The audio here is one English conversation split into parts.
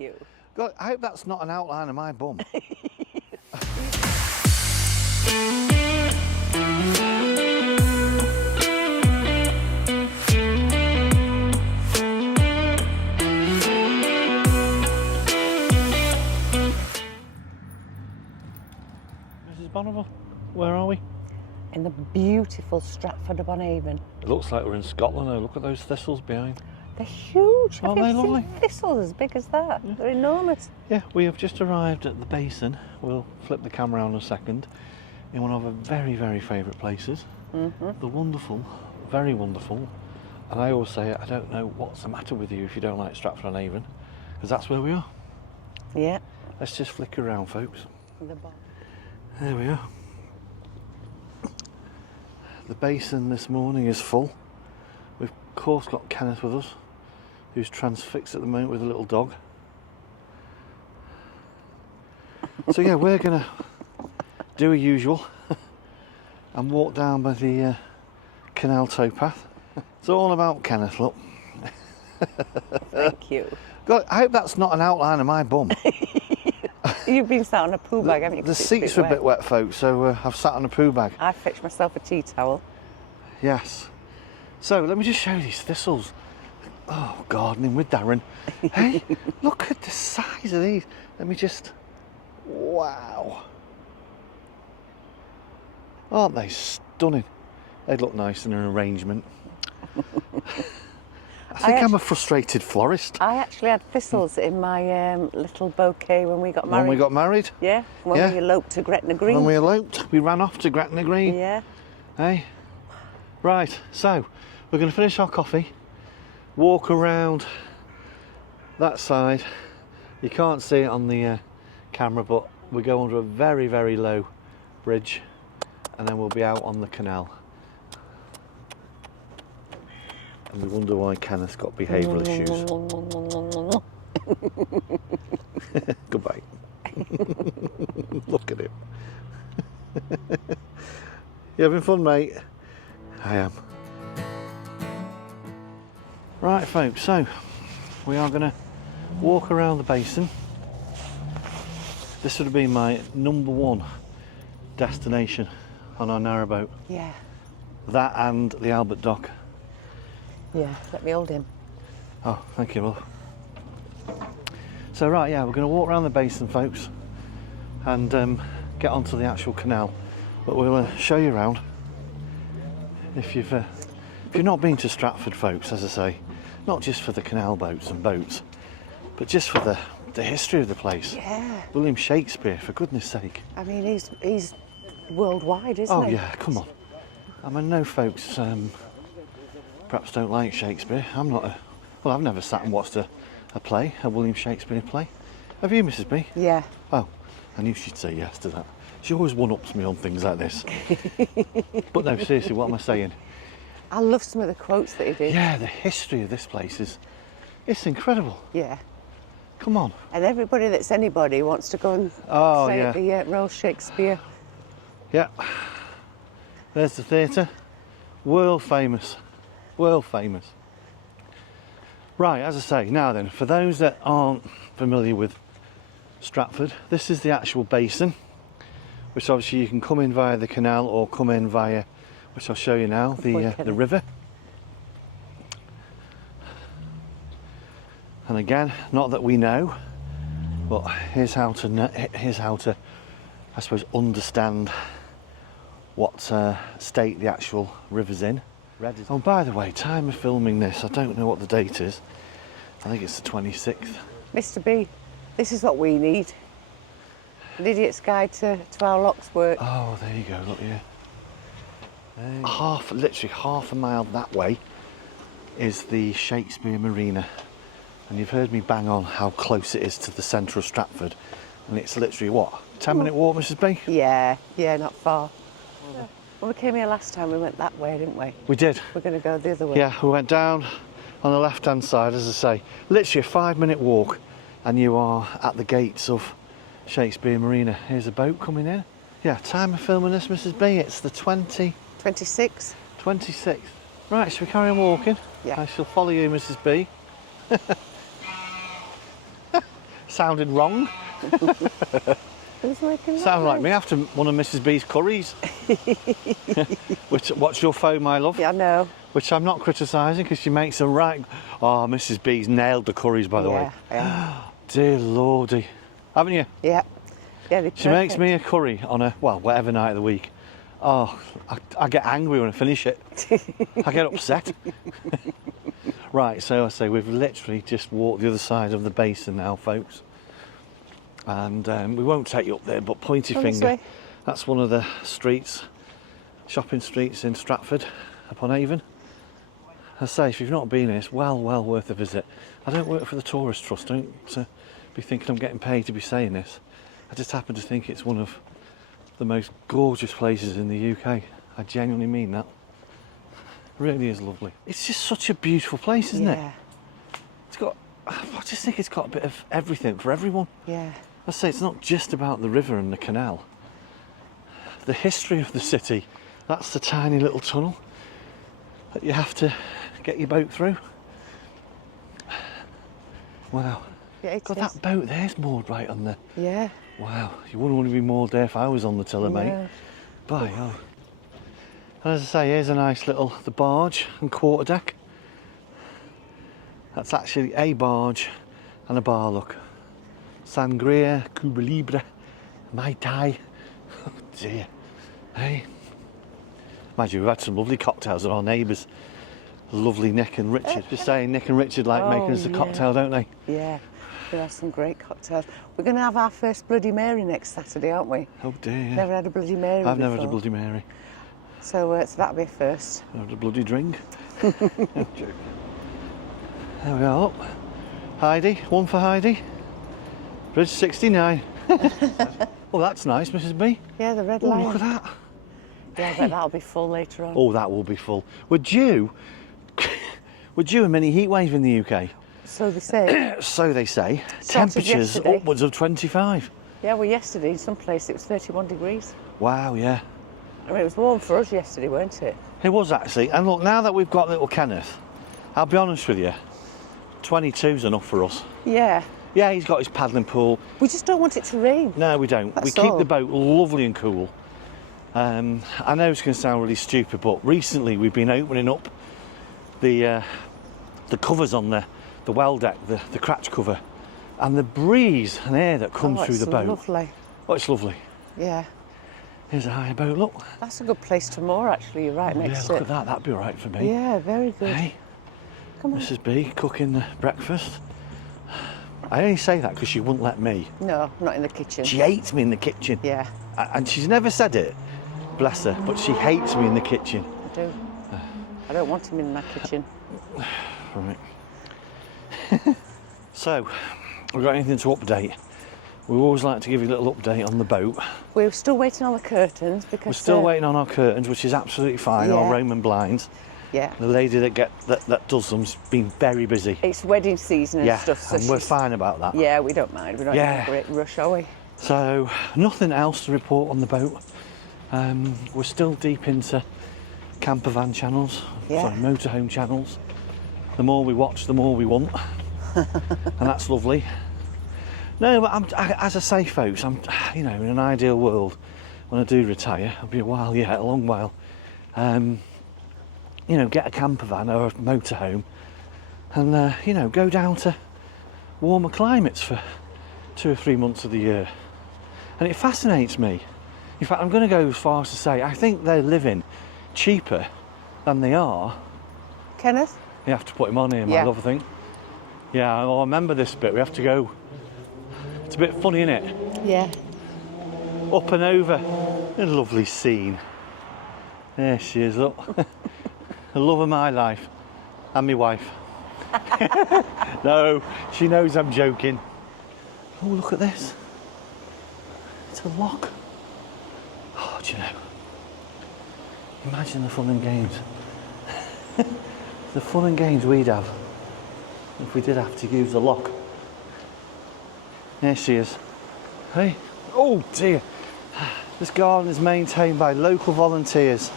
you. God, I hope that's not an outline of my bum. Mrs. Bonneville, where are we? In the beautiful Stratford-upon-Avon. It looks like we're in Scotland though. Look at those thistles behind. They're huge. Aren't Have they you lovely? seen thistles as big as that? Yeah. They're enormous. Yeah, we have just arrived at the Basin. We'll flip the camera on in a second. In one of our very, very favourite places. The wonderful, very wonderful. And I always say, I don't know what's the matter with you if you don't like Stratford-on-Avon, because that's where we are. Yeah. Let's just flick around, folks. The bottom. There we are. The Basin this morning is full. We've of course got Kenneth with us, who's transfixed at the moment with a little dog. So yeah, we're gonna do a usual and walk down by the Canal towpath. It's all about Kenneth, look. Thank you. God, I hope that's not an outline of my bum. You've been sat on a poo bag, haven't you? The seats are a bit wet, folks, so I've sat on a poo bag. I fetched myself a tea towel. Yes. So let me just show you these thistles. Oh, gardening with Darren. Hey, look at the size of these. Let me just... Wow. Aren't they stunning? They'd look nice in an arrangement. I think I'm a frustrated florist. I actually had thistles in my little bouquet when we got married. When we got married? Yeah, when we eloped to Gretna Green. When we eloped, we ran off to Gretna Green. Yeah. Hey? Right, so we're going to finish our coffee, walk around that side. You can't see it on the camera, but we go under a very, very low bridge and then we'll be out on the canal. And we wonder why Kenneth's got behavioural issues. Goodbye. Look at him. You having fun, mate? I am. Right, folks, so we are going to walk around the Basin. This would have been my #1 destination on our narrowboat. Yeah. That and the Albert Dock. Yeah, let me hold him. Oh, thank you, love. So, right, yeah, we're going to walk around the Basin, folks, and get onto the actual canal. But we'll show you around. If you've not been to Stratford, folks, as I say, not just for the canal boats and boats, but just for the history of the place. Yeah. William Shakespeare, for goodness sake. I mean, he's worldwide, isn't he? Oh yeah, come on. I mean, no folks perhaps don't like Shakespeare. I'm not well, I've never sat and watched a play, a William Shakespeare play. Have you, Mrs. B? Yeah. Oh, I knew she'd say yes to that. She always one-ups me on things like this. But no, seriously, what am I saying? I love some of the quotes that he did. Yeah, the history of this place it's incredible. Yeah. Come on. And everybody that's anybody wants to go and stay at the Royal Shakespeare. Yeah. There's the theatre. World famous. World famous. Right, as I say, now then, for those that aren't familiar with Stratford, this is the actual Basin, which obviously you can come in via the canal or come in via, which I'll show you now, the river. And again, not that we know, but here's how to, I suppose, understand what state the actual river's in. Oh, by the way, time of filming this, I don't know what the date is. I think it's the 26th. Mr. B, this is what we need. An idiot's guide to our lock's work. Oh, there you go, look here. Literally half a mile that way is the Shakespeare Marina. And you've heard me bang on how close it is to the centre of Stratford. And it's literally, what, 10-minute walk, Mrs. B? Yeah, not far. Yeah. When we came here last time, we went that way, didn't we? We did. We're going to go the other way. Yeah, we went down on the left-hand side, as I say. Literally a 5-minute walk, and you are at the gates of Shakespeare Marina. Here's a boat coming in. Yeah, time of filming this, Mrs. B, it's the 26th. 26th. Right, shall we carry on walking? Yeah. I shall follow you, Mrs. B. sounded wrong. Who's making that Sounded like noise? me after one of Mrs B's curries. What's your phone, my love? Yeah, I know. Which I'm not criticising because she makes them right. Oh, Mrs B's nailed the curries, by the way. Yeah. Dear lordy. Haven't you? Yeah. Yeah, they're She makes perfect. me a curry on a, well, whatever night of the week. Oh, I get angry when I finish it. I get upset. Right, so I say we've literally just walked the other side of the basin now, folks. And we won't take you up there, but pointy Come this finger. way. That's one of the streets, shopping streets in Stratford-upon-Avon. I say, if you've not been here, it's well worth a visit. I don't work for the Tourist Trust, don't be thinking I'm getting paid to be saying this. I just happen to think it's one of the most gorgeous places in the UK. I genuinely mean that. It really is lovely. It's just such a beautiful place, isn't it? Yeah. It's got, I just think it's got a bit of everything for everyone. Yeah. I say it's not just about the river and the canal. The history of the city, that's the tiny little tunnel that you have to get your boat through. Wow. Yeah, it God, is. that boat there's moored right on there. Yeah. Wow, you wouldn't want to be moored there if I was on the tiller, mate. No. By oh. And as I say, here's a nice little, the barge and quarterdeck. That's actually a barge and a bar, look. Sangria, Cuba Libre, Mai Tai. Oh dear. Hey. Mind you, we've had some lovely cocktails at our neighbours. Lovely Nick and Richard. Just saying, Nick and Richard like making us a yeah. cocktail, don't they? Yeah. We have some great cocktails. We're going to have our first Bloody Mary next Saturday, aren't we? Oh dear. Never had a Bloody Mary I've never had a before. Bloody Mary. So that'll be a first. I've had a bloody drink. There we are. Look. Heidi, one for Heidi. Bridge 69. Oh, that's nice, Mrs B. Yeah, the red Oh, line. look at that. Yeah, I bet that'll be full later on. Oh, that will be full. We're due a mini heat wave in the UK. So they say. So they say. Started Temperatures yesterday. upwards of 25. Yeah, well, yesterday in some place it was 31 degrees. Wow, yeah. I mean, it was warm for us yesterday, weren't it? It was actually. And look, now that we've got little Kenneth, I'll be honest with you, 22's enough for us. Yeah. Yeah, he's got his paddling pool. We just don't want it to rain. No, we don't. We That's keep all. the boat lovely and cool. I know it's going to sound really stupid, but recently we've been opening up the covers on the well deck, the cratch cover, and the breeze and air that comes through it's the boat. Lovely. Oh, it's lovely. Yeah. Here's a higher boat, look. That's a good place to moor, actually. You're right Yeah, next look to at it. that. That'd be all right for me. Yeah, very good. Hey, Come on. Mrs B cooking the breakfast. I only say that because she wouldn't let me. No, not in the kitchen. She hates me in the kitchen. Yeah, And she's never said it, bless her, but she hates me in the kitchen. I do. I don't want him in my kitchen. Right. So, we've got anything to update? We always like to give you a little update on the boat. We're still waiting on the curtains because We're still waiting on our curtains, which is absolutely fine, our Yeah. Roman blinds. Yeah, The lady that does them's been very busy. it's wedding season and Yeah, stuff. So and we're she's- fine about that. Yeah, we don't mind. We're not Yeah. in a great rush, are we? So, nothing else to report on the boat. We're still deep into camper van channels, Yeah. sorry, motorhome channels. The more we watch, the more we want, and that's lovely. No, but as I say, folks, I'm, in an ideal world, when I do retire, it'll be a while yet, a long while. Get a camper van or a motorhome, and go down to warmer climates for 2 or 3 months of the year. And it fascinates me. In fact, I'm going to go as far as to say I think they're living cheaper than they are. Kenneth? You have to put him on here, my Yeah. love, I think. Yeah, I remember this bit. We have to go. It's a bit funny, isn't it? Yeah. Up and over. A lovely scene. There she is, look. The love of my life. And my wife. No, she knows I'm joking. Oh, look at this. It's a lock. Oh, do you know? Imagine the fun and games. The fun and games we'd have if we did have to use the lock. There she is. Hey. Oh dear. This garden is maintained by local volunteers,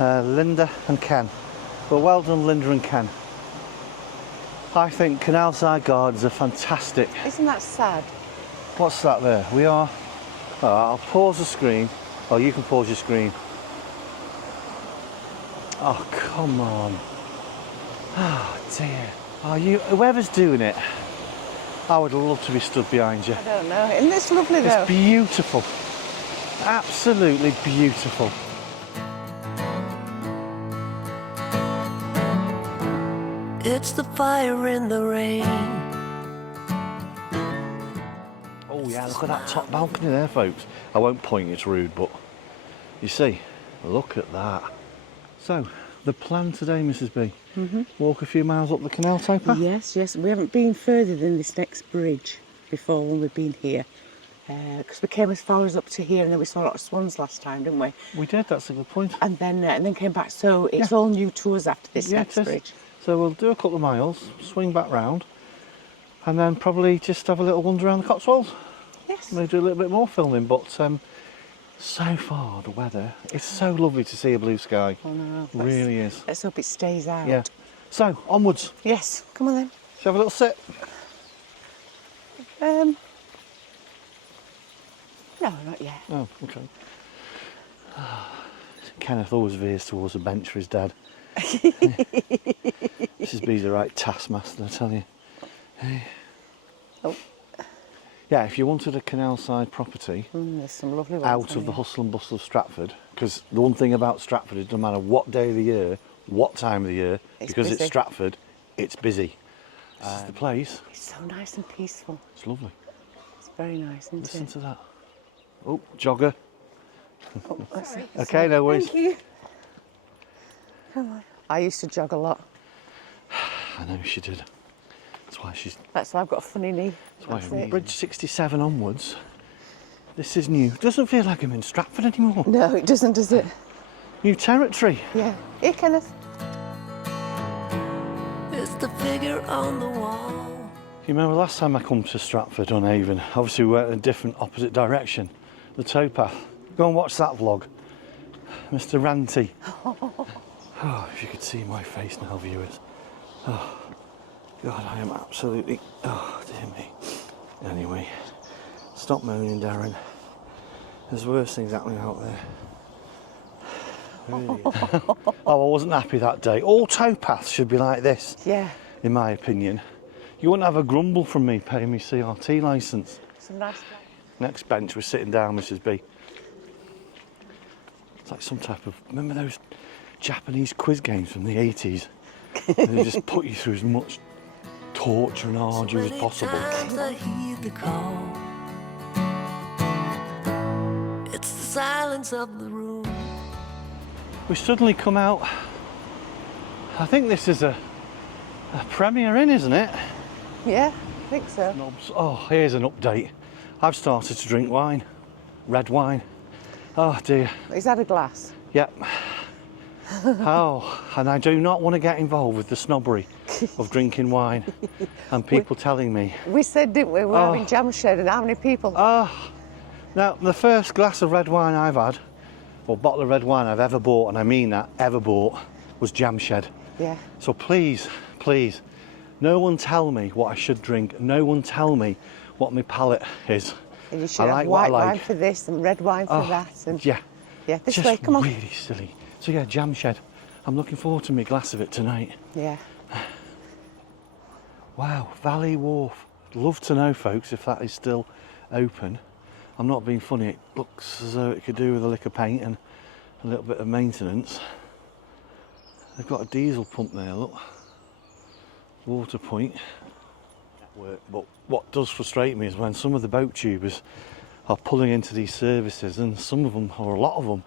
Linda and Ken. Well done, Linda and Ken. I think Canalside Gardens are fantastic. Isn't that sad? What's that there? We are... Oh, I'll pause the screen. Oh, you can pause your screen. Oh, come on. Oh, dear. Are you... Whoever's doing it, I would love to be stood behind you. I don't know. Isn't this lovely though? It's beautiful. Absolutely beautiful. It's the fire in the rain. Oh yeah, look at that top balcony there, folks. I won't point, it's rude, but you see, look at that. So, the plan today, Mrs. B, walk a few miles up the canal towpath? Yes, yes. We haven't been further than this next bridge before when we've been here. Because we came as far as up to here and then we saw a lot of swans last time, didn't we? We did, that's a good point. And then came back. So it's all new to us after this next bridge. So we'll do a couple of miles, swing back round, and then probably just have a little wander around the Cotswolds. Yes. Maybe do a little bit more filming, but so far the weather is so lovely to see a blue sky. Oh, no, Really is. Let's hope it stays out. Yeah. So, onwards. Yes, come on then. Shall we have a little sit? No, not yet. Oh, okay. Kenneth always veers towards a bench for his dad. Mrs. B's a right taskmaster, I tell you. Oh. Yeah, if you wanted a canal-side property There's some lovely ones out of the hustle and bustle of Stratford, because the one thing about Stratford is no matter what day of the year, what time of the year, because it's Stratford, it's busy. This is the place. It's so nice and peaceful. It's lovely. It's very nice, isn't Listen it? to that. Oh, jogger. Oh, that's it. Okay, no worries. Thank you. Come on. I used to jog a lot. I know she did. That's why I've got a funny knee. That's why Bridge 67 onwards. This is new. Doesn't feel like I'm in Stratford anymore. No, it doesn't, does it? New territory. Yeah. Here, Kenneth. It's the figure on the wall. You remember last time I come to Stratford-upon-Avon? Obviously we went in a different opposite direction. The towpath. Go and watch that vlog. Mr. Ranty. Oh, if you could see my face now, viewers. Oh, God, I am absolutely... Oh, dear me. Anyway, stop moaning, Darren. There's worse things happening out there. Really. Oh, I wasn't happy that day. All towpaths should be like this, Yeah. in my opinion. You wouldn't have a grumble from me paying me CRT licence. Some nice. Next bench, we're sitting down, Mrs. B. It's like some type of... Remember those Japanese quiz games from the 80s? They just put you through as much torture and arduous as possible. Times I heed the call. It's the silence of the room. We suddenly come out... I think this is a Premier Inn, isn't it? Yeah, I think so. Knobs. Oh, here's an update. I've started to drink wine. Red wine. Oh dear. Is that a glass? Yep. Oh, and I do not want to get involved with the snobbery of drinking wine and people telling me. We said, didn't we? We're having jam shed and how many people? Oh, now the first glass of red wine I've had, or bottle of red wine I've ever bought, and I mean that, ever bought, was Jam Shed. Yeah. So please, please, no one tell me what I should drink. No one tell me what my palate is. And you should I have like what I white like. wine for this and red wine for that. And Yeah. yeah, this Just way, come on. really silly. So yeah, Jam Shed. I'm looking forward to my glass of it tonight. Yeah. Wow, Valley Wharf. I'd love to know, folks, if that is still open. I'm not being funny. It looks as though it could do with a lick of paint and a little bit of maintenance. They've got a diesel pump there, look. Water point. But what does frustrate me is when some of the boat tubers are pulling into these services and some of them, or a lot of them,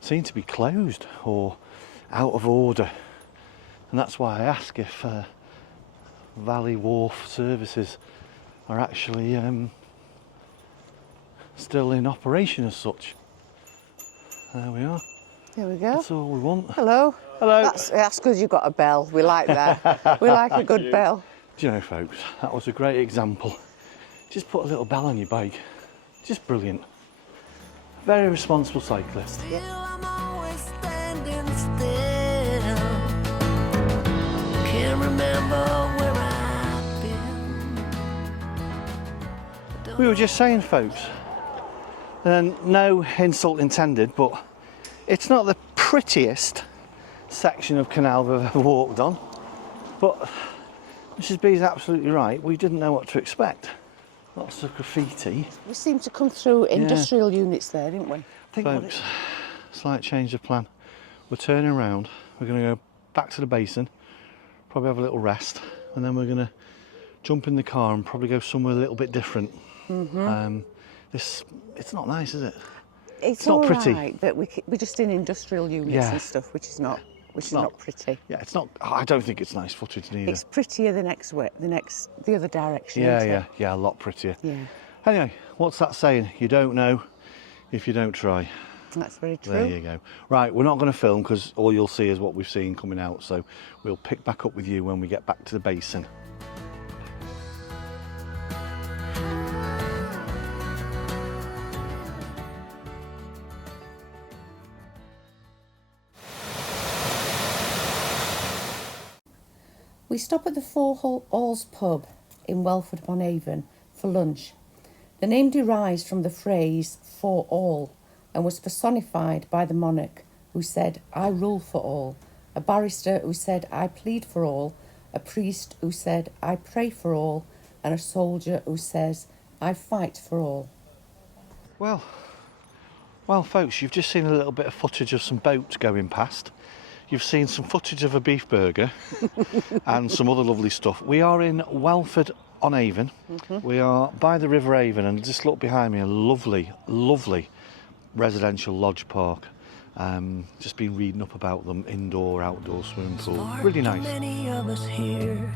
seem to be closed or out of order. And that's why I ask if Valley Wharf services are actually still in operation as such. There we are. Here we go. That's all we want. Hello. Hello. That's because you've got a bell. We like that. We like a good bell. Do you know, folks, that was a great example. Just put a little bell on your bike. Just brilliant. Very responsible cyclist. Still, I'm always standing still. Can't remember where I We were just saying, folks, and no insult intended, but it's not the prettiest section of canal we've ever walked on. But Mrs. B is absolutely right. We didn't know what to expect. Lots of graffiti. We seemed to come through industrial units there, didn't we? I think folks, slight change of plan. We're turning around. We're going to go back to the basin, probably have a little rest, and then we're going to jump in the car and probably go somewhere a little bit different. It's not nice, is it? It's not pretty. Right, but we're just in industrial units and stuff, which is not pretty. Yeah, it's not. I don't think it's nice footage neither. It's prettier the next way, the other direction. Yeah, a lot prettier. Yeah. Anyway, what's that saying? You don't know if you don't try. That's very true. There you go. Right, we're not going to film because all you'll see is what we've seen coming out. So we'll pick back up with you when we get back to the basin. We stop at the Four Alls pub in Welford-upon-Avon for lunch. The name derives from the phrase "for all" and was personified by the monarch who said, "I rule for all," a barrister who said, "I plead for all," a priest who said, "I pray for all," and a soldier who says, "I fight for all." Well, folks, you've just seen a little bit of footage of some boats going past. You've seen some footage of a beef burger and some other lovely stuff. We are in Welford-on-Avon. We are by the River Avon, and just look behind me, a lovely, lovely residential lodge park. Just been reading up about them, indoor, outdoor swimming pool. Really nice. Many of us here.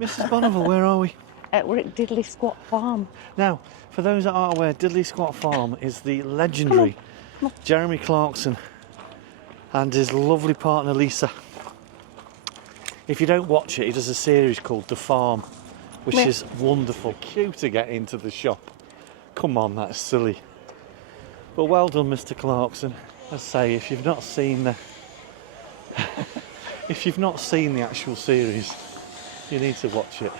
Mrs. Bonneville, where are we? We're at Diddley Squat Farm. Now, for those that aren't aware, Diddley Squat Farm is the legendary Jeremy Clarkson and his lovely partner Lisa. If you don't watch it, he does a series called The Farm, which is wonderful. Cue to get into the shop. Come on, that's silly. But well done, Mr. Clarkson. I say, if you've not seen the actual series, you need to watch it,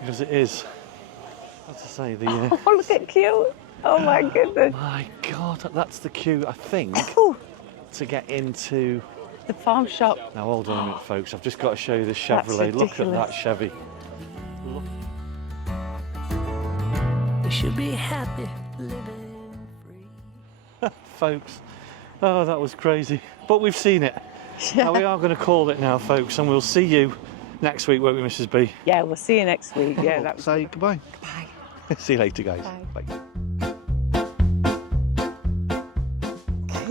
because it is, as I say, the. Oh, look at cute! Oh my goodness! My God, that's the queue, I think, to get into the farm shop. Now hold on a minute, folks. I've just got to show you this Chevrolet. Look at that Chevy. We should be happy living free. Folks, oh, that was crazy. But we've seen it. Now we are going to call it now, folks, and we'll see you next week, won't we, Mrs. B? Yeah, we'll see you next week. Yeah, that was... Say goodbye. Bye. See you later, guys. Bye. Bye.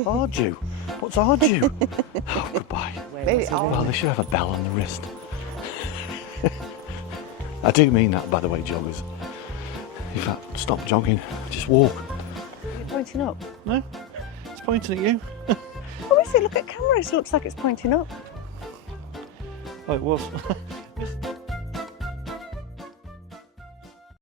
Ardew? What's Ardew? Oh, goodbye. Well, they should have a bell on the wrist. I do mean that, by the way, joggers. In fact, stop jogging. Just walk. Are you pointing up? No, it's pointing at you. Oh, is it? Look at camera. It looks like it's pointing up. Oh, it was.